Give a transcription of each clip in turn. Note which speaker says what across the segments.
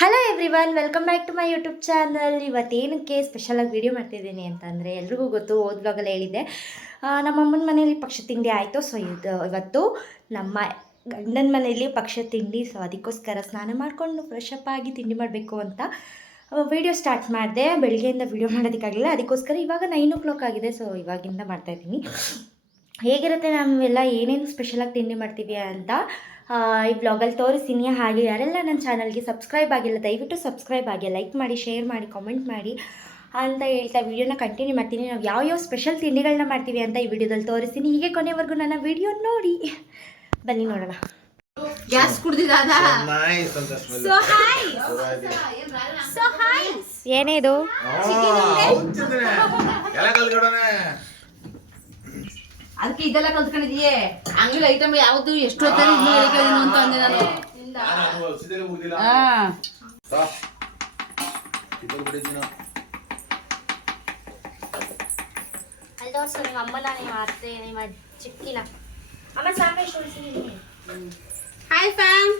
Speaker 1: Hello everyone welcome back to my YouTube channel ಇವತ್ತೇನಕ್ಕೆ ಸ್ಪೆಷಲಾಗಿ video ಮಾಡ್ತಿದ್ದೀನಿ ಅಂತಂದರೆ ಎಲ್ರಿಗೂ ಗೊತ್ತು ಓದ್ ಬ್ಲಾಗಲ್ಲಿ ಹೇಳಿದ್ದೆ. ನಮ್ಮಮ್ಮನ ನಮ್ಮ ಅಮ್ಮನ ಮನೇಲಿ ಪಕ್ಷ ತಿಂಡಿ ಆಯಿತು. ಸೊ ಇದು ಇವತ್ತು ನಮ್ಮ ಗಂಡನ ಮನೆಯಲ್ಲಿ ಪಕ್ಷ ತಿಂಡಿ. ಸೊ ಅದಕ್ಕೋಸ್ಕರ ಸ್ನಾನ ಮಾಡಿಕೊಂಡು ಫ್ರೆಶ್ ಅಪ್ ಆಗಿ ತಿಂಡಿ ಮಾಡಬೇಕು ಅಂತ ವೀಡಿಯೋ ಸ್ಟಾರ್ಟ್ ಮಾಡಿದೆ. ಬೆಳಗ್ಗೆಯಿಂದ ವಿಡಿಯೋ ಮಾಡೋದಕ್ಕಾಗಲಿಲ್ಲ ಅದಕ್ಕೋಸ್ಕರ ಇವಾಗ ನೈನ್ ಓ ಕ್ಲಾಕ್ ಆಗಿದೆ. ಸೊ ಇವಾಗಿಂದ ಮಾಡ್ತಾಯಿದ್ದೀನಿ ಹೇಗಿರುತ್ತೆ ನಾವೆಲ್ಲ ಏನೇನು ಸ್ಪೆಷಲಾಗಿ ತಿಂಡಿ ಮಾಡ್ತೀವಿ ಅಂತ? ಈ ಬ್ಲಾಗಲ್ಲಿ ತೋರಿಸ್ತೀನಿ. ಹಾಗೆ ಯಾರೆಲ್ಲ ನನ್ನ ಚಾನಲ್ಗೆ ಸಬ್ಸ್ಕ್ರೈಬ್ ಆಗಿಲ್ಲ ದಯವಿಟ್ಟು ಸಬ್ಸ್ಕ್ರೈಬ್ ಆಗಿ ಲೈಕ್ ಮಾಡಿ ಶೇರ್ ಮಾಡಿ ಕಾಮೆಂಟ್ ಮಾಡಿ ಅಂತ ಹೇಳ್ತಾ ವಿಡಿಯೋನ ಕಂಟಿನ್ಯೂ ಮಾಡ್ತೀನಿ. ನಾವು ಯಾವ್ಯಾವ ಸ್ಪೆಷಲ್ ತಿಂಡಿಗಳನ್ನ ಮಾಡ್ತೀವಿ ಅಂತ ಈ ವಿಡಿಯೋದಲ್ಲಿ ತೋರಿಸ್ತೀನಿ. ಹೀಗೆ ಕೊನೆವರೆಗೂ ನನ್ನ ವಿಡಿಯೋ ನೋಡಿ. ಬನ್ನಿ ನೋಡೋಣ.
Speaker 2: ಗ್ಯಾಸ್ ಕುಡ್ದಿದಾದ?
Speaker 3: ಏನೇ ಇದು smell
Speaker 2: so hi so hi
Speaker 1: ಏನೇದು?
Speaker 3: ಎಲ್ಲ ಕಲ್ತ್ಕೊಡೋಣ
Speaker 2: ಅದಕ್ಕೆ ಇದೆಲ್ಲ ಕಲ್ತ್ಕೊಂಡಿದೀಯೇ ಅಂಗಡಿ ಐಟಮ್ ಯಾವ್ದು ಎಷ್ಟು ಇನ್ನೂ ಹೇಳಿకేನು ಅಂತ ಅಂದೆ ನಾನು.
Speaker 1: ಅಲ್ಲಿ ನಿಮ್ಮ ಅಮ್ಮನ ನಿಮ್ಮ ಅತ್ತೆ ನಿಮ್ಮ ಚಿಕ್ಕಿನ ಅಮ್ಮ
Speaker 2: ಹಾಯ್ ಫ್ಯಾಮ್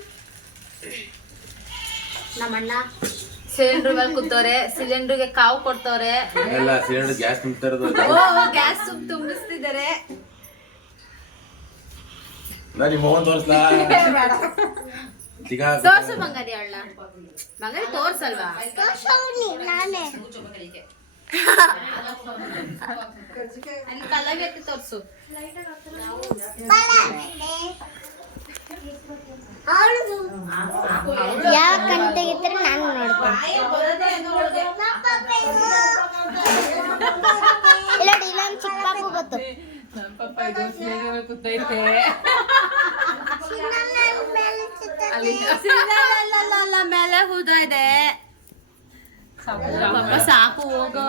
Speaker 1: ನಮ್ಮಣ್ಣ.
Speaker 2: ಸಿಲಿಂಡರ್ ಮೇಲೆ ಕೂತವ್ರೆ ಸಿಲಿಂಡರ್ಗೆ ಕಾವು ಕೊಡ್ತವ್ರೆ.
Speaker 3: ಎಲ್ಲ ಸಿಲಿಂಡರ್ ಗ್ಯಾಸ್ ತುಂಬ್ತಾ ಇರೋದು.
Speaker 2: ಗ್ಯಾಸ್ ತುಂಬ ತುಂಬಿಸ್ತಿದ್ದಾರೆ
Speaker 3: ನಾ ನಿಮ್ಮ ಮಗನ್ ತೋರಿಸ್ಲಾ ಈಗ
Speaker 2: ತೋರ್ಸು ಬಂಗಾರಿ ತೋರ್ಸಲ್ವಾ ಅಲ್ಲಿ ಎತ್ತಿ ತೋರ್ಸು
Speaker 1: ಯಾವ ಕಂತೆಗಿದ್ರೆ ನಾನು ನೋಡ್ತೀನಿ ಇಲ್ಲ ಇಲ್ಲೊಂದು ಚಿಕ್ಕ ಪಾಪು ಗೊತ್ತು
Speaker 2: ಅಲ್ಲ ಮೇಲೆ ಕೂತೈತೆ ಇದೆ ಪಾಪ ಸಾಕು ಹೋಗೋ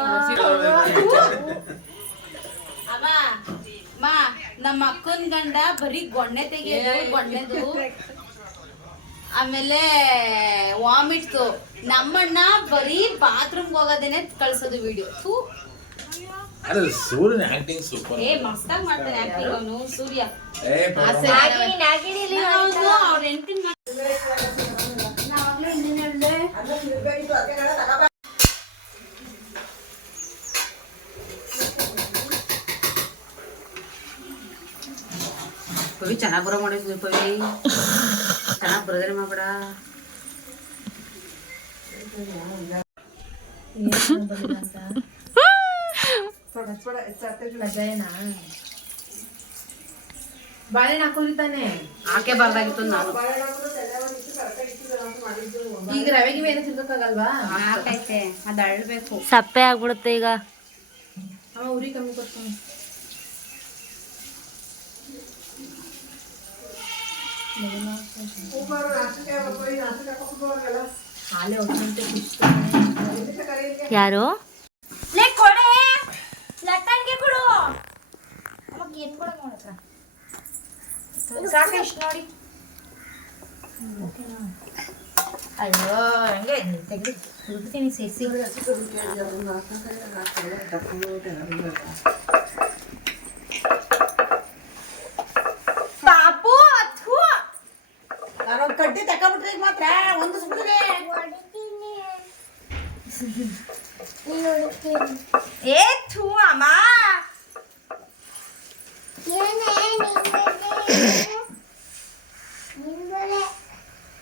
Speaker 2: ಅಮ್ಮ ಮಾ ನಮ್ಮ ಅಕ್ಕನ ಗಂಡ ಬರೀ ಗೊಣ್ಣೆ ತೆಗಿಯೋದು ಗೊಣ್ಣೆದು ಆಮೇಲೆ ವಾಮಿಟ್ಸು ನಮ್ಮಣ್ಣ ಬರೀ ಬಾತ್ರೂಮ್ ಹೋಗೋದೇನೆ ಕಳ್ಸೋದು ವಿಡಿಯೋ ಥೂ.
Speaker 3: ಅಲ್ಲ ಸೂರ್ಯನ ಆಕ್ಟಿಂಗ್ ಸೂಪರ್
Speaker 2: ಏ ಮಸ್ತಾಗಿ ಮಾಡ್ತಾನೆ ಆಕ್ಟಿಂಗ್ ಅವನು ಸೂರ್ಯ.
Speaker 3: ಏ
Speaker 2: ಅವ್ರ ಹೆಂಡ್ತಿನ್ ಮಾಡ್- ಪವಿ ಚೆನ್ನಾಗ್ ಬರೋ ಮಾಡಿದ್ವಿ ಪವಿ. ಚೆನ್ನಾಗ್ ಬರೋದ್ರೆ ಮಾಡ್ಬೇಡ
Speaker 4: ಬಾಳೆಹಣ್ಣು ಹಾಕೋರಿ ತಾನೆ
Speaker 2: ಆಕೆ ಬರ್ದಾಗಿತ್ತು ನಾನು
Speaker 4: ಈಗ ರವೆಗೆ ಮೇಲೆ ತಿನ್ಬೇಕಾಗಲ್ವಾ
Speaker 2: ಹಾಕೈತೆ ಅದ್ ಅಳ್ಬೇಕು
Speaker 1: ಸಪ್ಪೆ ಆಗ್ಬಿಡುತ್ತೆ ಈಗ
Speaker 4: ಅವ ಉರಿ ಕಮ್ಮಿ ಕೊಡ್ತಾನೆ ಹಾಲೆ ಹೋಗ್ತಂತೆ
Speaker 1: ಯಾರು ಲೇ ಕೊಡೆ ಲಟ್ಟಣಿಗೆ ಕೊಡು ಅವಾಗ ಏನ್ ಕೊಡ ನೋಡತ್ರ ಸಾಕ ಇಷ್ಟು ನೋಡಿ ಅಯ್ಯೋ ಹಂಗೆ ತೆಗ್ದು ಹುಡುಕ್ತೀನಿ ಸೇರಿಸಿ ಪಾಪು ಅಥು
Speaker 4: ನಾನೊಂದು ಕಡ್ಡಿ ತಕೊಂಡ್ಬಿಟ್ರೆ ಈಗ ಮಾತ್ರ ಒಂದು ಸುಮ್ಮನೆ
Speaker 1: ಏ ಥೂ ಅಮ್ಮ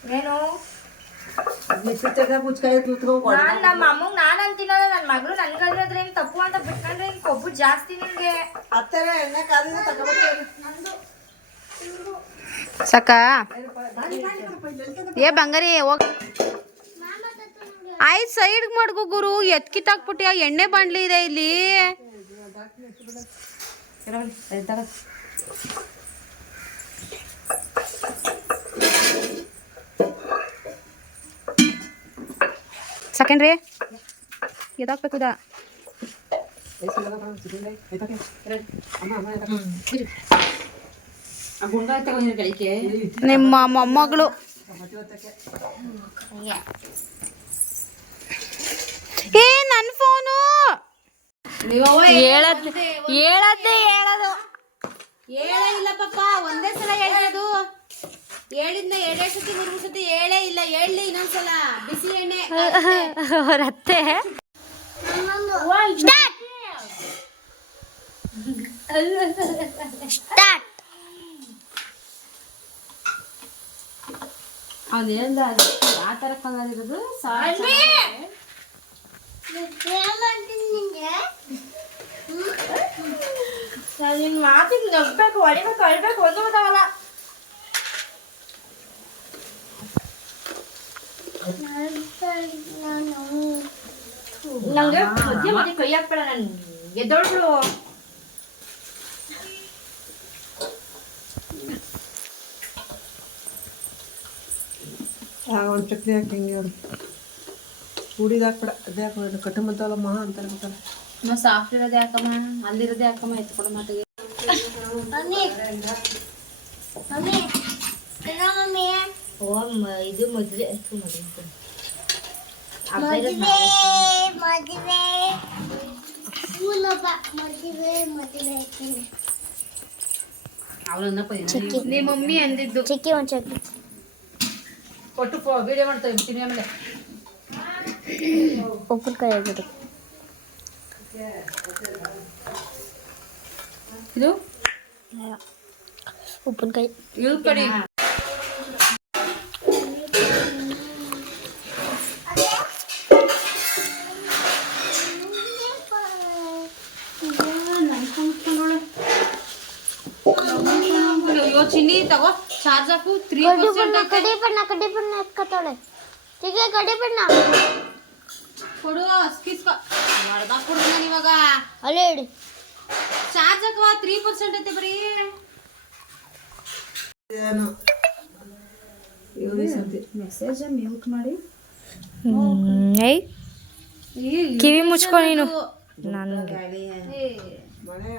Speaker 1: ಏನು
Speaker 4: ಮಿಕ್ಸಿ ತೆಗ್ದ ಮುಚ್ಕಾಯಿ ಕೂತ್ಕೊಂಡು
Speaker 1: ನಾನ್ ನಮ್ಮ ಅಮ್ಮಗ್ ನಾನ್ ಅಂತೀನಲ್ಲ ನನ್ನ ಮಗಳು ನನ್ಗಲ್ದ್ರೆ ಏನ್ ತಪ್ಪು ಅಂತ ಬಿಟ್ಕೊಂಡ್ರೆ ಏನ್ ಕೊಬ್ಬು ಜಾಸ್ತಿ ನಿಂಗೆ?
Speaker 4: ಹತ್ತರ ಎಣ್ಣೆ ಕಾಲಿನ
Speaker 2: ಸಕ ಏ ಬಂಗಾರಿ ಹೋಗ್. ಆಯ್ತು ಸೈಡ್ ಮಾಡ್ಕೋ ಗುರು ಎತ್ಕಿತ್ತಾಕ್ಬಿಟ್ಟಿ ಆ ಎಣ್ಣೆ ಬಾಂಡ್ಲಿ ಇದೆ ಇಲ್ಲಿ. ಸೆಕೆಂಡ್ರಿ. ಎದಾಕ್ಬೇಕು ಇದ ನಿಮ್ಮ ಮೊಮ್ಮಗಳು. ಏ ನನ್ನ ಫೋನು. ಹೇಳದ್ ಹೇಳದ್ದೇ ಹೇಳೋದು. ಹೇಳ ಇಲ್ಲ ಪಾಪ ಒಂದೇ ಸಲ ಹೇಳೋದು. ಹೇಳಿದ್ನ ಎರಡೇ ಸತಿ ಮೂರು ಸತಿ ಹೇಳೇ ಇಲ್ಲ ಹೇಳಲಿ ಇನ್ನೊಂದ್ಸಲ. ಬಿಸಿ ಎಣ್ಣೆ
Speaker 1: ಅವ್ರ ಅತ್ತೆ. ಸ್ಟಾರ್ಟ್!
Speaker 2: ಅದೇಂದ ಅದು ಆ ಥರ ಕಲರ್ ಇರೋದು ಸಾಕು
Speaker 1: ಮಾತಿನ ಮಾತಿಗೆ ನಗ್ಬೇಕು ಹೊಡಿಬೇಕು ಅಳ್ಬೇಕು ಒಂದು ಗೊತ್ತಾಗಲ್ಲ ನಂಗೆ ಮಧ್ಯ ಮಧ್ಯ ಕೈ ಹಾಕ್ಬೇಡ ನಾನು ಎದ್ದೋಳ್ಬಿಡು
Speaker 4: ಆಗ ಒಂದು ಚಟ್ನಿ ಹಾಕಿ ಹಿಂಗೆ ಅವ್ರು ಹುಡಿದು ಹಾಕ್ಬೇಡ. ಅದೇ ಹಾಕೋದು ಕಟ್ಟುಮಂತಲ್ಲ ಮಹಾ ಅಂತ ಹೇಳ್ಬೇಕಲ್ಲ
Speaker 2: ನಾವು ಸಾಫ್ಟ್ ಇರೋದೇ ಯಾಕಮ್ಮ ಅಲ್ಲಿರೋದೇ ಯಾಕಮ್ಮ ಎತ್ಕೊಡೋ ಮಾತಿಗೆ
Speaker 1: ಓ ಮ- ಇದು ಮದುವೆ ಆಯ್ತು ಮದುವೆ
Speaker 2: ಅವಳನ್ನ ನಿಮ್ಮ ಮಮ್ಮಿ ಅಂದಿದ್ದು
Speaker 1: ಚಿಕ್ಕಿ ಒಂದು ಚಟ್ನಿ
Speaker 2: ಕೊಟ್ಟು ವಿಡಿಯೋ ಮಾಡ್ತಾ ಇರ್ತೀನಿ ಆಮೇಲೆ
Speaker 1: ಉಪ್ಪಿನಕಾಯಿ ಆಗಿಬಿಡು
Speaker 2: ಇದು
Speaker 1: ಉಪ್ಪಿನಕಾಯಿ
Speaker 2: ಇವ್ ಕಡೆ ತಗೋ ಚಾರ್ಜ್ ಹಾಕು ತ್ರೀ ಪರ್ಸೆಂಟ್
Speaker 5: ಕಡಿ ಬಣ್ಣ ಕಡಿ ಬಣ್ಣ ಎತ್ಕತ್ತಾಳೆ ಚಿಕ್ಕ ಕಡಿ ಬಣ್ಣ
Speaker 2: ಕೊಡು ಸ್ಕಿಸ್ಕೊ ಹೊಡೆದ ಕೊಡು ನಾನು ಇವಾಗ
Speaker 5: ಅಲ್ಲೇ ಇಡಿ
Speaker 2: ಚಾರ್ಜ್ ಹಾಕುವ ತ್ರೀ ಪರ್ಸೆಂಟ್ ಐತೆ ಬರೀ
Speaker 4: ಏನು ಇವ್ರು ಈ ಸರ್ತಿ
Speaker 2: ಮೆಸೇಜ್ ಮ್ಯೂಟ್ ಮಾಡಿ
Speaker 1: ಕಿವಿ ಮುಚ್ಕೊ ನೀನು ನನಗೆ
Speaker 4: ಮಳೆ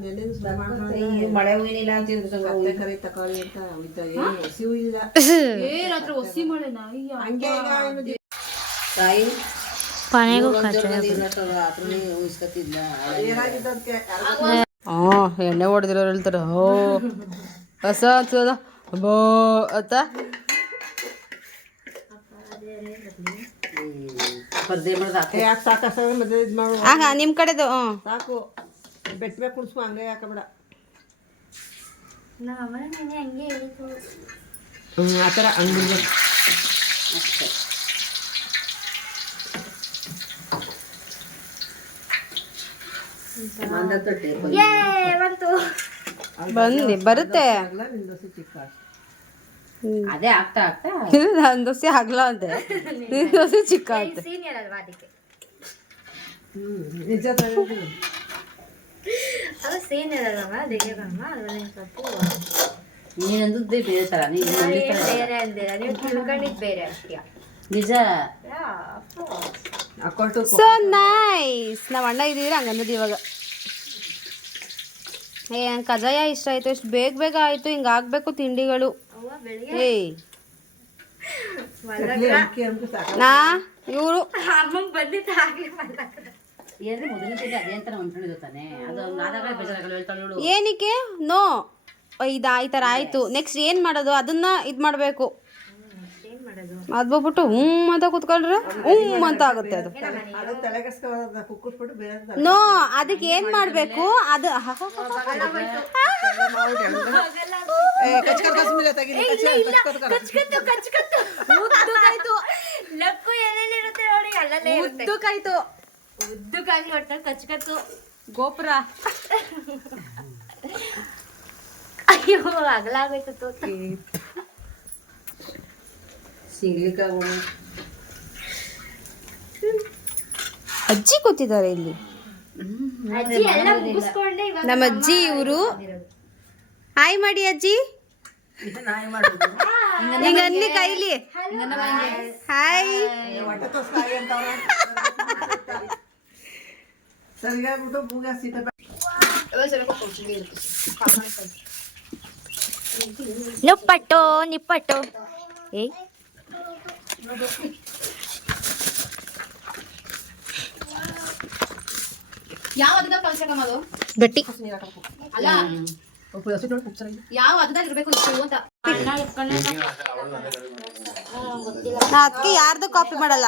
Speaker 4: ನೆನೆ ಮಾಡ್ತಾರೆ ಮಳೆ ಹೋಗಿಲ್ಲ ಅಂತ ಕರಿ ತಕೊಳ್ಳಿ ಅಂತ ಹೋಯ್ತಾ ಏನು ಹಸಿವು ಇಲ್ಲ
Speaker 2: ಏ ರಾತ್ರಿ ಹೊಸಿ ಮಳೆನಾ? ಅಯ್ಯ
Speaker 4: ಹಂಗೆ ಈಗ ಏನು ಜಿ- ತಾಯಿ?
Speaker 6: ಹಾಂ ಎಣ್ಣೆ ಹೊಡೆದಿರೋರು ಹೇಳ್ತಾರೆ. ಹೋ. ಹೊಸ ಅನ್ಸೋದ ಬೋ ಅತ್ತ? ನಿಮ್ಮ ಕಡೆದು ಹ್ಞೂ
Speaker 4: ಸಾಕು. ಬೆಟ್ಟ ಮೇಲೆ ಕುಣಿಸ್ಕೊ ಹಂಗೆ ಹ್ಞೂ ಆ ಥರ ಹಂಗಿಲ್ಲ
Speaker 6: ಬಂದಿ ಬರುತ್ತೆ.
Speaker 2: ಅದೇ ಆಗ್ತಾ ಆಗ್ತಾ.
Speaker 6: ನನ್ನ ದೋಸೆ ಆಗಲ್ಲ ಅಂತೆ. ನಿನ್ನ ದೋಸೆ ಚಿಕ್ಕ ಅಂತೆ.
Speaker 1: ಸೀನಿಯರ್ ಅಲ್ವಾ ಅದಕ್ಕೆ?
Speaker 4: ಹ್ಞೂ ನಿಜ
Speaker 1: ಅದು ಸ್ವಲ್ಪ
Speaker 2: ನೀನಂದದ್ದೇ ಬೇರೆ ಥರ ನೀನು
Speaker 1: ಬೇರೆ ಅಂದಿರ ನೀವು ತಿಳ್ಕೊಂಡಿದ್ದು ಬೇರೆ ಅಷ್ಟೇ.
Speaker 2: ನಿಜ?
Speaker 4: ಅಕ್ಕೊಟ್ಟು
Speaker 6: ಸೊ ನೈಸ್ ನಾವು ಅಣ್ಣ ಇದ್ದಿದ್ರೆ ಹಂಗಂದದ್ದು ಇವಾಗ. ಏ ನಂಗೆ ಕಜಾಯ ಇಷ್ಟ ಆಯ್ತು ಎಷ್ಟು ಬೇಗ ಬೇಗ ಆಯಿತು ಹಿಂಗೆ ಆಗಬೇಕು ತಿಂಡಿಗಳು. ಏಯ್ ನಾ ಇವರು.
Speaker 1: ಬಂದಿದ್ದು ಆಗ್ಲಿ ಮಲ್ಲಕ್ಕ
Speaker 2: ಏನ್ರಿ ಮೊದಲನೇ ತಿಂಡಿ ಅದೇ ಅಂತ ಅನ್ಕೊಂಡಿದ್ದು ತಾನೆ ಅದು ಆದಾಗ ಬೇಜಾರಾಗಲ್ಲ ಹೇಳ್ತಾಳೆ ಇವಳು
Speaker 6: ಏನಕ್ಕೆ ನೋ ಇದು ಈ ಥರ ಆಯಿತು ನೆಕ್ಸ್ಟ್ ಏನು ಮಾಡೋದು ಅದನ್ನ ಇದು ಮಾಡಬೇಕು ಅದು ಬಿಟ್ಟು ಹ್ಞೂ ಅಂತ ಕುತ್ಕೊಂಡ್ರೆ ಹ್ಞೂ ಅಂತ ಆಗುತ್ತೆ ಅದು ನೋ ಅದಕ್ಕೆ ಏನ್ ಮಾಡಬೇಕು ಅದು ಉದ್ದಕ್ಕಾಯ್ತು
Speaker 1: ಉದ್ದಕ್ಕಾಗಿ ಹೊಟ್ಟೆ ಕಚ್ಕತ್ತು
Speaker 6: ಗೋಪುರ.
Speaker 1: ಅಯ್ಯೋ ಅಗಲಾಗೈತು
Speaker 4: ಸಿಗ್ಲಿಕ್ಕಾಗ
Speaker 6: ಅಜ್ಜಿ ಕೂತಿದ್ದಾರೆ ಇಲ್ಲಿ.
Speaker 1: ಅಜ್ಜಿ ಎಲ್ಲ ಮುಗಿಸ್ಕೊಂಡೆ ಇವಾಗ
Speaker 6: ನಮ್ಮ ಅಜ್ಜಿ ಇವರು. ಹಾಯ್ ಮಾಡಿ ಅಜ್ಜಿ. ಹಿಂಗ ಅನ್ನಿ ಕೈಲಿ. ಹಾಯ್
Speaker 4: ಸರಿಯಾಗ್ಬಿಟ್ಟು ಬೂಗೆ ಸೀತ
Speaker 1: ನಿಪ್ಪಟ್ಟು ನಿಪ್ಪಟ್ಟು
Speaker 2: ಏ
Speaker 1: ಗಟ್ಟಿ
Speaker 2: ಅಲ್ಲ ಯಾವ ಅದದಲ್ಲಿ ಇರಬೇಕು ಅಂತ
Speaker 6: ನಾ ಅದಕ್ಕೆ ಯಾರ್ದು ಕಾಪಿ ಮಾಡಲ್ಲ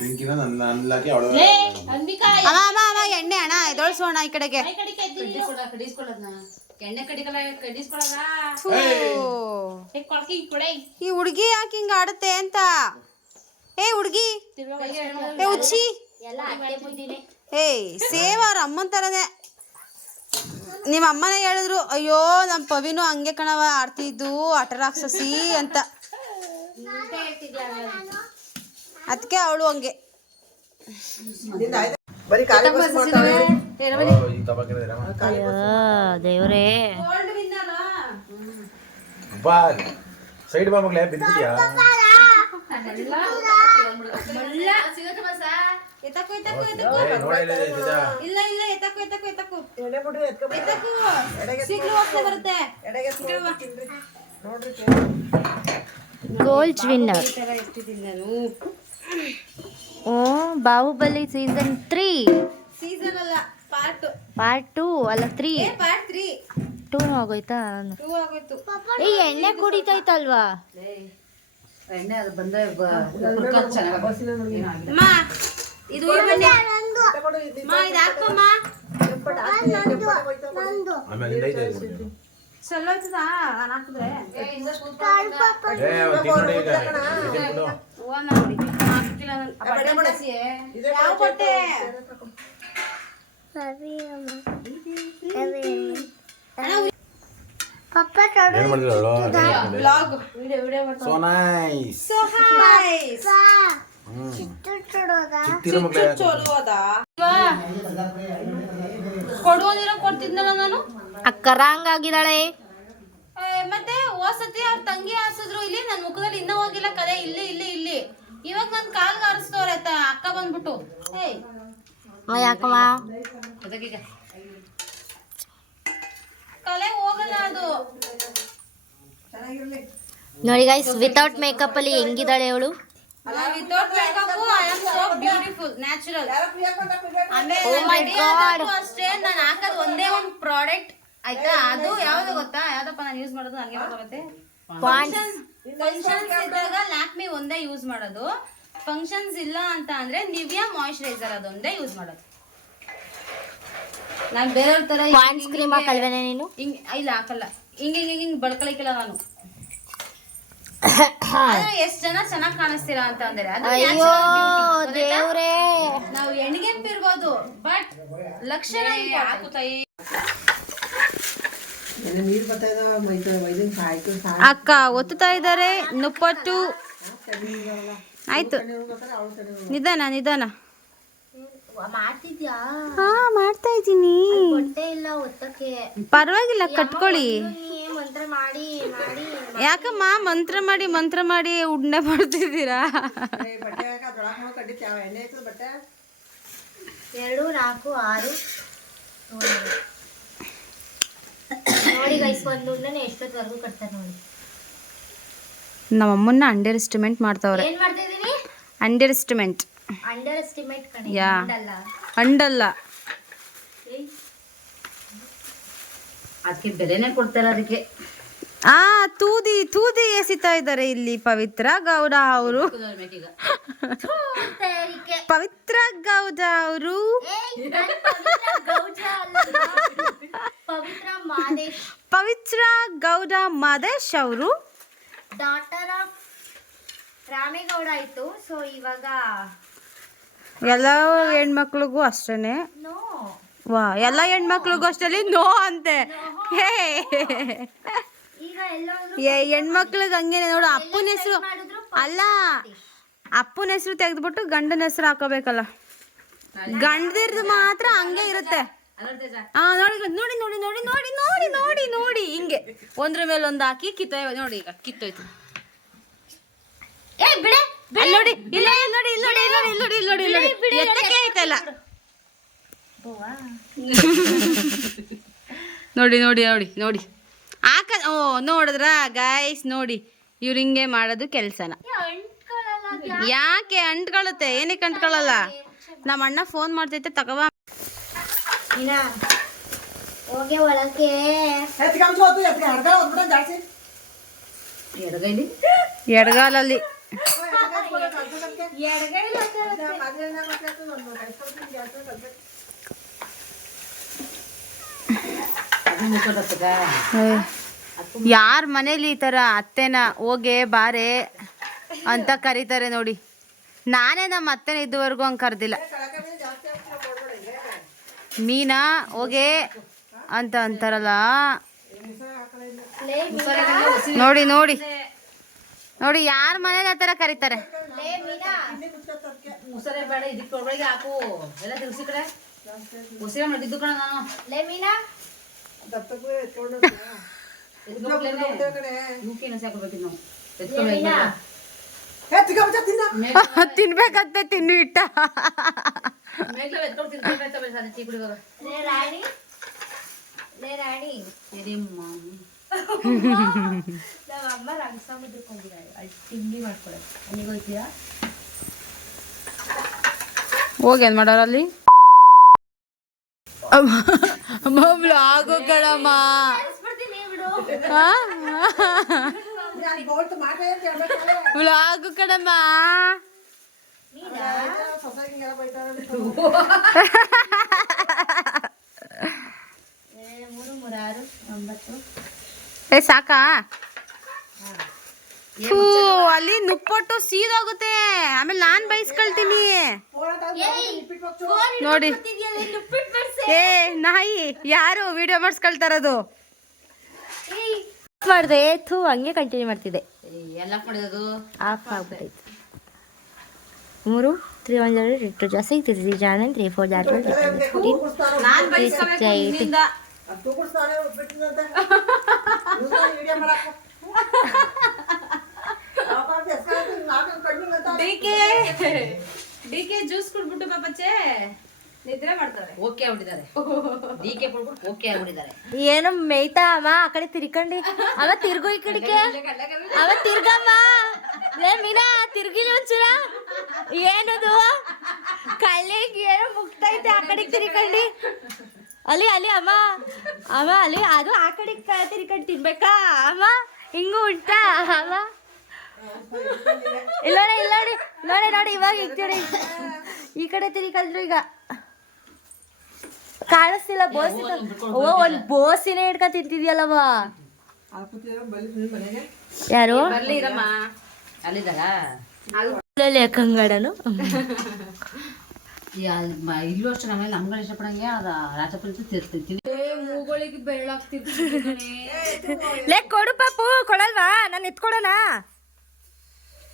Speaker 3: ನನ್ನ ಅನ್ಲಾಕಿ ಅವಳು
Speaker 2: ಅಂಬಿಕಾ
Speaker 6: ಎಣ್ಣೆ ಅಣ್ಣ ಎದೊಳ್ಸೋಣ ಈ ಕಡೆಗೆ.
Speaker 2: ಕಡಿಸ್ಕೊಳ್ಳೋದ್ನ ಎಣ್ಣೆ ಕಡಿಕಲ್ಲ ಕಡಿಸ್ಕೊಳ್ಳೋದ
Speaker 6: ಫೂ.
Speaker 2: ಕೊಳಕಿ ಕೊಡೆ.
Speaker 6: ಈ ಹುಡ್ಗಿ ಯಾಕೆ ಹಿಂಗ ಆಡುತ್ತೆ ಅಂತ? ಏ ಹುಡ್ಗಿ. ಏ ಉಚ್ಚಿ. ಏಯ್ ಸೇವ್ ಅವ್ರ ಅಮ್ಮನ ಥರನೇ ನಿಮ್ಮ ಅಮ್ಮನೇ ಹೇಳಿದ್ರು ಅಯ್ಯೋ ನಮ್ಮ ಪವಿನು ಹಂಗೆ ಕಣವ ಆಡ್ತಿದ್ದು ಆಟ ರಾಕ್ಷಸಿ ಅಂತ. ಅದಕ್ಕೆ ಅವಳು ಹಂಗೆ.
Speaker 1: ದೇವರೇ.
Speaker 3: ಸೈಡ್ ಬಾಮಗ್ಲೇ ಬಿದ್ದಿದ್ಯಾ ಇಲ್ಲ
Speaker 6: ಇಲ್ಲ ಎತ್ತಕು ಎತ್ತಕು ಬರುತ್ತೆ.
Speaker 1: ಓ ಬಾಹುಬಲಿ ಸೀಸನ್ ತ್ರೀ
Speaker 6: ಸೀಸನ್ ಅಲ್ಲ ಪಾರ್ಟ್
Speaker 1: ಪಾರ್ಟ್ ಟೂ ಅಲ್ಲ ತ್ರೀ
Speaker 6: ಪಾರ್ಟ್ ತ್ರೀ
Speaker 1: ಟೂ ಆಗೋಯ್ತಾ?
Speaker 6: ಟೂ ಆಗೋಯ್ತು.
Speaker 1: ಈ ಎಣ್ಣೆ ಕುಡಿತೈತಲ್ವಾ?
Speaker 2: ಎಣ್ಣೆ ಅದು ಬಂದ
Speaker 6: ಅಮ್ಮ ಇದು ಬನ್ನಿ. ಅಮ್ಮ ಇದು ಹಾಕಮ್ಮ. ಚಲೋ ಆಯ್ತದ ನಾನು ಹಾಕಿದ್ರೆ.
Speaker 3: ಏ ಅವ್ನು ತಿನ್ನೋಡಿ ಈಗ
Speaker 6: ಬಿಡಿಸಿ. ಯಾವ ಬಟ್ಟೆ?
Speaker 3: ಏನ್
Speaker 6: ಬ್ಲಾಗ್ ವಿಡಿಯೋ ವಿಡಿಯೋ ಮಾಡ್ತಾ
Speaker 3: ಸೋ ನೈಸ್
Speaker 6: ಸೊ ನೈಸ್
Speaker 3: ಚಿಕ್ತಿರೋ ಮಗ್ಲೇ
Speaker 6: ಚಲೋ ಅದ ಕೊಡುವಂದಿರೋ ಕೊಡ್ತಿದ್ನಲ್ಲ ನಾನು?
Speaker 1: ಅಕ್ಕರಂಗ್ ಆಗಿದ್ದಾಳೆ.
Speaker 6: ಏ, ಮತ್ತೆ ಹೋಸತಿ ಅವ್ರ ತಂಗಿ ಹಾಸಿದ್ರು ಇಲ್ಲಿ ನನ್ನ ಮುಖದಲ್ಲಿ ಇನ್ನೂ ಹೋಗಿಲ್ಲ ಕಲೆ ಇಲ್ಲಿ ಇಲ್ಲಿ ಇಲ್ಲಿ. ಇವಾಗ ನನ್ ಕಾಲ್ ಹಾರಿಸ್ತವ್ರೆ ಆಯ್ತಾ? ಅಕ್ಕ ಬಂದ್ಬಿಟ್ಟು. ಏಯ್.
Speaker 1: ಯಾಕಮ್ಮ
Speaker 6: ಅದಕ್ಕೀಗ. ಕಲೆ ಹೋಗಲ್ಲ ಅದು.
Speaker 1: ನೋಡಿ ಗೈಸ್ ವಿತೌಟ್ ಮೇಕಪ್ ಅಲ್ಲಿ ಹೆಂಗಿದ್ದಾಳೆ ಅವಳು?
Speaker 6: Without makeup I am so beautiful natural ಅಷ್ಟೇ ನಾನು ಹಾಕೋದು ಒಂದೇ ಒಂದು ಪ್ರಾಡಕ್ಟ್ ಆಯ್ತಾ? ಅದು ಯಾವ್ದು ಗೊತ್ತಾ? ಯಾವ್ದಪ್ಪ ನಾನು ಯೂಸ್ ಮಾಡೋದು? ನನಗೆ ಗೊತ್ತಾಗುತ್ತೆ. ಫಂಕ್ಷನ್ಸ್ ಇದ್ದಾಗ ಲ್ಯಾಕ್ಮಿ ಒಂದೇ ಯೂಸ್ ಮಾಡೋದು. ಫಂಕ್ಷನ್ಸ್ ಇಲ್ಲ ಅಂತ ಅಂದ್ರೆ ನಿವ್ಯಾ ಮಾಯಿಶ್ಚರೈಸರ್ ಅದೊಂದೇ ಯೂಸ್ ಮಾಡೋದು. ನಾನು ಬೇರೆಯವ್ರ ತರ
Speaker 1: ಪಾಂಡ್ಸ್ ಕ್ರೀಮ್ ಹಾಕಲ್ವೇನೆ ನೀನು?
Speaker 6: ಹಿಂಗ್ ಇಲ್ಲ ಹಾಕಲ್ಲ. ಹಿಂಗ್ ಹಿಂಗೆ ಹಿಂಗ್ ಹಿಂಗ್ ನಾನು. ಆದ್ರೆ ಎಷ್ಟ್ ಜನ ಚೆನ್ನಾಗ್ ಕಾಣಿಸ್ತೀರಾ ಅಂತ ಅಂದ್ರೆ ಅದು
Speaker 1: ಅಯ್ಯೋ? ದೇವ್ರೇ.
Speaker 6: ನಾವು ಹೆಣ್ಗೆಂಪ್ ಇರ್ಬೋದು ಬಟ್ ಲಕ್ಷಣ ಹಾಕು ಅಕ್ಕ ಒತ್ತುತ್ತಾ ಇದ್ದಾರೆ ನುಪ್ಪಟ್ಟು. ಆಯ್ತು. ನಿಧಾನ ನಿಧಾನ. ಹಾ ಮಾಡ್ತಾ ಇದ್ದೀನಿ. ಪರವಾಗಿಲ್ಲ ಕಟ್ಕೊಳ್ಳಿ. ಯಾಕಮ್ಮ ಮಂತ್ರ ಮಾಡಿ ಮಂತ್ರ ಮಾಡಿ ಉಂಡೆ ಮಾಡ್ತಿದ್ದೀರಾ?
Speaker 1: ಎರಡು ನಾಲ್ಕು ಆರು. ನೋಡಿ ಗೈಸ್ ಒಂದು ಉಂಡೆನ ಎಷ್ಟೊತ್ತವರೆಗೂ ಕಟ್ತಾರೆ ನೋಡಿ.
Speaker 6: ನಮ್ಮಮ್ಮನ್ನ ಅಂಡರ್ ಎಸ್ಟಿಮೇಟ್ ಮಾಡ್ತಾವ್ರೆ.
Speaker 1: ಏನ್ ಮಾಡ್ತಾ ಇದೀನಿ
Speaker 6: ಅಂಡರ್ ಎಸ್ಟಿಮೇಟ್
Speaker 1: ಅಂಡರ್ ಎಸ್ಟಿಮೇಟ್ ಕಣೆ
Speaker 6: ಯಾ.
Speaker 1: ಅಂಡಲ್ಲ
Speaker 6: ಅಂಡಲ್ಲ
Speaker 2: ಅದಕ್ಕೆ ಬೆಲೆನೇ ಕೊಡ್ತಾರ ಅದಕ್ಕೆ.
Speaker 6: ಆ ತೂದಿ ತೂದಿ ಎಸಿತಾ ಇದ್ದಾರೆ ಇಲ್ಲಿ ಪವಿತ್ರ ಗೌಡ ಅವರು. ಪವಿತ್ರ ಗೌಡ ಅವರು.
Speaker 1: ಪವಿತ್ರ ಗೌಡ ಮಾದೇಶ್
Speaker 6: ಅವರು.
Speaker 1: ಡಾಟರ್ ಆಫ್ ರಾಮೇಗೌಡ ಆಯ್ತು ಸೊ ಇವಾಗ
Speaker 6: ಎಲ್ಲ ಹೆಣ್ಮಕ್ಳಿಗೂ ಅಷ್ಟೇನೆ. ವಾ ಎಲ್ಲ ಹೆಣ್ಮಕ್ಳಿಗೂ ಅಷ್ಟೇ ನೋ ಅಂತೆ. ಹೇ. ಏ ಹೆಣ್ಮಕ್ಳಿಗೆ ಹಂಗೇನೆ ನೋಡು ಅಪ್ಪನ ಹೆಸರು ಅಲ್ಲ ಅಪ್ಪನ ಹೆಸರು ತೆಗೆದ್ಬಿಟ್ಟು ಗಂಡನ ಹೆಸರು ಹಾಕೋಬೇಕಲ್ಲ ಗಂಡದಿರ್ದು ಮಾತ್ರ ಹಂಗೆ ಇರುತ್ತೆ ಹಾ ನೋಡಿ ನೋಡಿ ನೋಡಿ ನೋಡಿ ನೋಡಿ ನೋಡಿ ನೋಡಿ ನೋಡಿ ಹಿಂಗೆ ಒಂದ್ರ ಮೇಲೆ ಒಂದು ಹಾಕಿ ಕಿತ್ತೋಯ್ ನೋಡಿ ಈಗ ಕಿತ್ತೋಯ್ತು
Speaker 1: ಏ ಬಿಡೆ
Speaker 6: ನೋಡಿ ಇಲ್ಲ ಇಲ್ಲಿ ನೋಡಿ ಇಲ್ಲ ನೋಡಿ ಇಲ್ಲ ನೋಡಿ ಇಲ್ಲ ನೋಡಿ ಇಲ್ಲ ನೋಡಿ ಇಲ್ಲಿ ನೋಡಿ ಎತ್ತಕ್ಕೆ ಆಯ್ತಲ್ಲ ನೋಡಿ ನೋಡಿ ನೋಡಿ ನೋಡಿ ಹಾಕ ಓ ನೋಡಿದ್ರ ಗಾಯ್ಸ್ ನೋಡಿ ಇವ್ರು ಹಿಂಗೆ ಮಾಡೋದು ಕೆಲಸನ. ಯಾಕೆ ಅಂಟ್ಕೊಳ್ಳುತ್ತೆ? ಏನಕ್ಕೆ ಅಂಟ್ಕೊಳ್ಳಲ್ಲ? ನಮ್ಮ ಅಣ್ಣ ಫೋನ್ ಮಾಡ್ತೈತೆ ತಗವ
Speaker 1: ಎಡಗಾಲಲ್ಲಿ
Speaker 5: ಹೋಗಿ
Speaker 2: ಎಡಗೈಲಿ
Speaker 6: ಯಾರ ಮನೇಲಿ ಈ ಥರ ಅತ್ತೆನ ಹೋಗೆ ಬಾರೆ ಅಂತ ಕರೀತಾರೆ ನೋಡಿ. ನಾನೇ ನಮ್ಮ ಅತ್ತೆನ ಇದುವರೆಗೂ ಹಂಗೆ ಕರೆದಿಲ್ಲ. ಮೀನಾ ಹೋಗೆ ಅಂತ ಅಂತಾರಲ್ಲ? ನೋಡಿ ನೋಡಿ. ನೋಡಿ ಯಾರ ಮನೇಲಿ ಆ ಥರ ಕರೀತಾರೆ?
Speaker 2: ಮುಸರೆ ಬೇಡ ಇದಕ್ಕೆ ಒಳಗೆ ಹಾಕು. ಎಲ್ಲ ಕಡೆ. ಉಸಿರ ಮಾಡಿದ್ದು ಕಣ ನಾನು.
Speaker 6: ತಿನ್ಬೇಕಂತ ತಿನ್ನು. ಇಟ್ಟ.
Speaker 1: ನಮ್ಮಮ್ಮ ರಂಗಸಮುದ್ರಕ್ಕೆ ಹೋಗಿದ್ದಾಳೆ ಅಲ್ಲಿ ತಿಂಡಿ ಮಾಡ್ಕೊಳಕ್ಕೆ ಅಲ್ಲಿಗೆ ಹೋಗ್ತೀಯಾ?
Speaker 6: ಹೋಗಿ ಮಾಡೋರ
Speaker 4: ಮಾಡೋರಲ್ಲಿ ಅಮ್ಮ
Speaker 6: ಬ್ಲಾಗು ಕಣಮ್ಮ
Speaker 1: ಬ್ಲಾಗು ಕಣಮ್ಮ
Speaker 6: ಏ ಸಾಕಾ ಫೂ ಅಲ್ಲಿ ನುಪ್ಪಟ್ಟು ಸೀದೋಗುತ್ತೆ. ಆಮೇಲೆ ನಾನ್ ಬೈಸ್ಕೊಳ್ತೀನಿ. ನೋಡಿ. ಏ ನಾಯಿ ಯಾರು ವಿಡಿಯೋ ಮಾಡಿಸ್ಕೊಳ್ತಾರದು?
Speaker 1: ಮಾಡಿದೆ ಥೂ ಹಂಗೆ ಕಂಟಿನ್ಯೂ ಮಾಡ್ತಿದ್ದೆ. ಆಫ್ ಆಗ್ಬಿಟ್ಟೈತೆ ಮೂರು ತ್ರೀ ಒನ್ ಜೀರೋ ಟು ಜಾಸ್ತಿ ತ್ರೀ ತ್ರೀ ಜಾನ್ ತ್ರೀ ಫೋರ್ ಜಾರ್
Speaker 2: ನಾನ್
Speaker 1: ತ್ರೀ ಸಿಕ್ಸ್ ಏಯ್ಟ್
Speaker 2: ಜ್ಯೂಸ್ ಕುಡ್ಬಿಟ್ಟು ಪಾಪಚ್ಚೆ ನಿದ್ರೆ ಮಾಡ್ತಾರೆ. ಓಕೆ ಆಗ್ಬಿಟ್ಟಿದ್ದಾರೆ. ಡಿಕೆ ಕುಡ್ಬಿಟ್ಟು ಓಕೆ ಆಗ್ಬಿಟ್ಟಿದ್ದಾರೆ.
Speaker 1: ಏನೋ ಮೇಯ್ತಾ ಅಮ್ಮ? ಆ ಕಡೆ ತಿರ್ಕಂಡಿ. ಅವ ತಿರ್ಗು ಈ ಕಡೆಗೆ. ಅವ ತಿರ್ಗಮ್ಮ. ಲೇ ಮೀನಾ ತಿರ್ಗಿಲಿ ಒಂಚೂರ. ಏನದು? ಕಳ್ಳಿಗೆ ಏನೋ ಮುಗ್ತೈತೆ ಆ ಕಡೆಗೆ ತಿರ್ಕಂಡಿ. ಅಲ್ಲಿ ಅಲ್ಲಿ ಅಮ್ಮ. ಅಮ್ಮ ಅಲ್ಲಿ ಅದು ಆ ಕಡೆಗೆ ತಿರ್ಕೊಂಡು ತಿನ್ಬೇಕಾ? ಅಮ್ಮ ಹಿಂಗೂ ಉಂಟಾ? ಅಮ್ಮ. ಇಲ್ಲ ನೋಡಿ ಇಲ್ಲ ನೋಡಿ ನೋಡಿ ನೋಡಿ ಇವಾಗ ಈ ಕಡೆ ಈ ಕಡೆ ತಿರ್ಕಂಡ್ರು ಈಗ. ಕಾಣಿಸ್ತಿಲ್ಲ ಬೋಸಿ ಓ ಒಂದ್ ಬೋಸಿನೇ ಹಿಡ್ಕೊಂಡ್ ತಿಂತಿದ್ಯಲ್ಲವ ಯಾರು? ಕಂಗಡನು.
Speaker 2: ಇಲ್ಲೂ ಅಷ್ಟೇ ನಮಗೆ ನಮ್ಗಳು ಇಷ್ಟಪಡಂಗೆ ಅದ. ರಾಜಪುರ ತಿರ್ತೀನಿ ಮೂಗಳಿಗೆ ಬೆಳ್ಳಾಗ್ತಿರ್ತೀನಿ
Speaker 1: ಲೇ ಕೊಡು ಪಾಪು ಕೊಡಲ್ವಾ? ನಾನು ಎತ್ಕೊಡೋಣ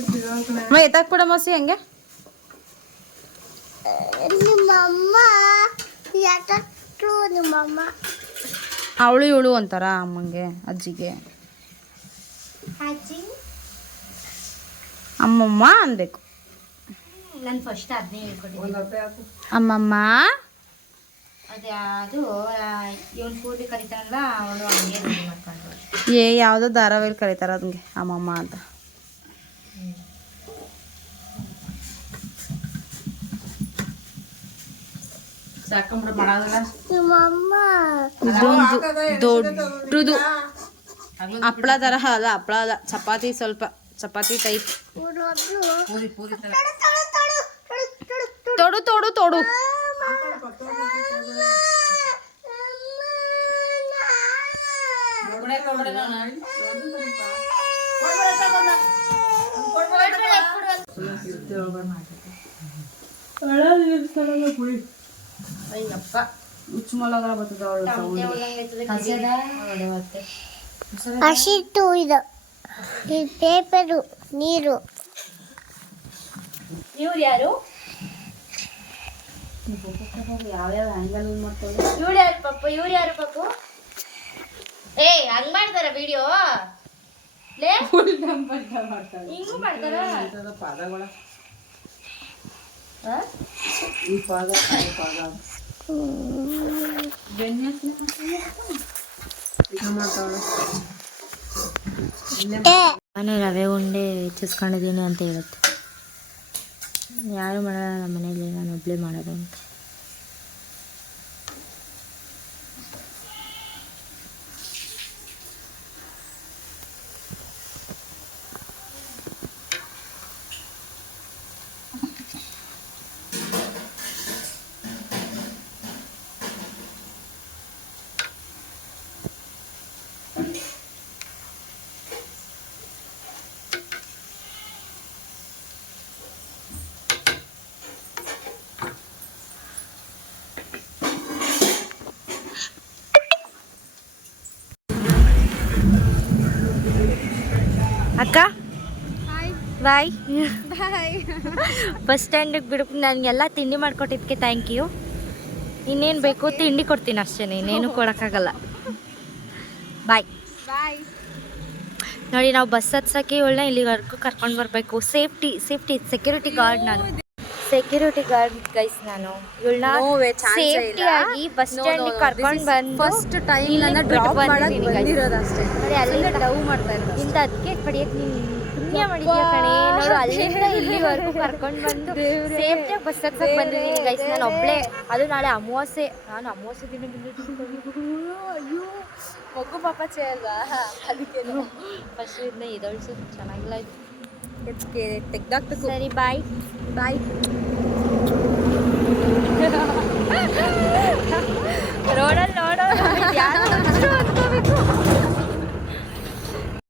Speaker 6: ಅಮ್ಮ ಎತ್ತಾಕ್ ಬಿಡ ಮೋಸಿ ಹಂಗೆ.
Speaker 5: ನಿಮ್ಮಮ್ಮ
Speaker 6: ಅವಳು ಇವಳು ಅಂತಾರ ಅಮ್ಮಂಗೆ ಅಜ್ಜಿಗೆ?
Speaker 5: ಅಜ್ಜಿ?
Speaker 6: ಅಮ್ಮಮ್ಮ ಅನ್ಬೇಕು.
Speaker 1: ನಾನು ಫಸ್ಟ್ ಅದನ್ನೇ ಹೇಳ್ಕೊಟ್ಟಿದ್ದೆ
Speaker 6: ಅಮ್ಮಮ್ಮ?
Speaker 1: ಅದೇ ಇವನ್ ಅವಳು ಹಂಗೆ ಮಾಡ್ಕೊಂಡು
Speaker 6: ಏ ಯಾವುದೋ ಧಾರಾವಾಹಿ ಕರೀತಾರ ಅದಂಗೆ ಅಮ್ಮಮ್ಮ ಅಂತ. ದೊಡ್ಡದು ಹಪ್ಳ ಥರ ಅಲ್ಲ ಹಪ್ಳ ಅಲ್ಲ ಚಪಾತಿ ಸ್ವಲ್ಪ ಚಪಾತಿ ಟೈಪ್
Speaker 5: ಊರೊಬ್ರು
Speaker 2: ಪೂರಿ ಪೂರಿ ತರ
Speaker 5: ತೊಡು ತೊಡು ತೊಡು ತೊಡು
Speaker 6: ಅಯ್ಯಪ್ಪ ಹುಚ್ಚು ಮೊಲಗರ ಬರ್ತದ ಅವಳು
Speaker 5: ಹಸಿಟ್ಟು ಇದು ಈ ಪೇಪರು ನೀರು
Speaker 1: ಇವ್ರು ಯಾರು
Speaker 6: ಯಾವ್ಯಾವ ಆ್ಯಂಗಲ್ ಮಾಡ್ಕೊಳ್ಳಿ
Speaker 1: ಇವ್ರು ಯಾರು ಪಪ್ಪು ಇವ್ರು ಯಾರು ಪಪ್ಪು ಏ ಹಂಗ್ ಮಾಡ್ತಾರ ವಿಡಿಯೋ ಲೇ ಹಿಂಗೂ ಮಾಡ್ತಾರ
Speaker 4: ಇಂಥದ್ದು ಪಾದಗಳ
Speaker 1: ಆ?
Speaker 4: ಈ ಪಾದ ಈ ಪಾದ ಈಗ ಮಾಡ್ತಾವಳೆ
Speaker 1: ನಾನು ರವೆ ಉಂಡೆ ಹೆಚ್ಚಿಸ್ಕೊಂಡಿದ್ದೀನಿ ಅಂತ ಹೇಳುತ್ತೆ ಯಾರು ಮಾಡಲ್ಲ ನಮ್ಮ ಮನೇಲಿ ನಾನು ಒಬ್ಳೆ ಮಾಡೋದು ಅಂತ ಅಕ್ಕ? ಬಾಯ್ ಬಾಯ್ ಬಸ್ ಸ್ಟ್ಯಾಂಡಿಗೆ ಬಿಡು ನನಗೆಲ್ಲ ತಿಂಡಿ ಮಾಡಿಕೊಟ್ಟಿದ್ದಕ್ಕೆ ಥ್ಯಾಂಕ್ ಯು ಇನ್ನೇನು ಬೇಕು ತಿಂಡಿ ಕೊಡ್ತೀನಿ ಅಷ್ಟೇ ಇನ್ನೇನು ಕೊಡೋಕ್ಕಾಗಲ್ಲ. ಬಾಯ್
Speaker 6: ಬಾಯ್
Speaker 1: ನೋಡಿ ನಾವು ಬಸ್ ಹತ್ಸೋಕ್ಕೆ ಒಳ್ಳೆ ಇಲ್ಲಿವರೆಗೂ ಕರ್ಕೊಂಡು ಬರಬೇಕು. ಸೇಫ್ಟಿ ಸೇಫ್ಟಿ ಸೆಕ್ಯೂರಿಟಿ ಗಾರ್ಡ್ ನಾನು. ಸೆಕ್ಯೂರಿಟಿ ಗಾರ್ಡ್ ಗೈಸ್ ನಾನು. ಇವಳನ್ನ ಸೇಫ್ಟಿ ಆಗಿ ಬಸ್
Speaker 6: ಸ್ಟ್ಯಾಂಡ್
Speaker 1: ಕರ್ಕೊಂಡು ಬಂದು
Speaker 6: ಫಸ್ಟ್
Speaker 1: ಟೈಮ್
Speaker 6: ನನ್ನ drop ಮಾಡಕ್ ಬಂದಿರೋದು ಅಷ್ಟೇ.
Speaker 1: ನೋಡಿ ಅಲ್ಲಿಂದ
Speaker 6: ಲವ್ ಮಾಡ್ತಾ ಇರೋದು
Speaker 1: ಇಂತ ಅದಕ್ಕೆ ಕಡಿಯಕ್ಕೆ ನೀನು ಪುಣ್ಯ ಮಾಡಿದ್ಯಾ ಕಣೆ? ನೀವು ಅಲ್ಲಿಂದ ಇಲ್ಲಿವರೆಗೂ ಕರ್ಕೊಂಡು ಬಂದು ಸೇಫ್ಟಿಯಾಗಿ ಬಸ್ ಹತ್ತಕ್ಕೆ ಬಂದಿದ್ದೀನಿ ಗೈಸ್ ನಾನು ಒಬ್ಳೆ. ಅದು ನಾಳೆ ಅಮಾವಾಸ್ಯೆ. ನಾನು ಅಮಾವಾಸ್ಯೆ ದಿನ
Speaker 6: ಅಯ್ಯೋ ಮಗು ಪಾಪಚೆ ಅಲ್ವಾ? ಅದಕ್ಕೆ
Speaker 1: ಫಸ್ಟ್ ಇದನ್ನ ಇದಳ್ಸು ಚೆನ್ನಾಗಿಲ್ಲ ಸರಿ ಬಾಯ್
Speaker 6: ಬಾಯ್
Speaker 1: ರೋಡಲ್ಲಿ ನೋಡೋ ಯಾರು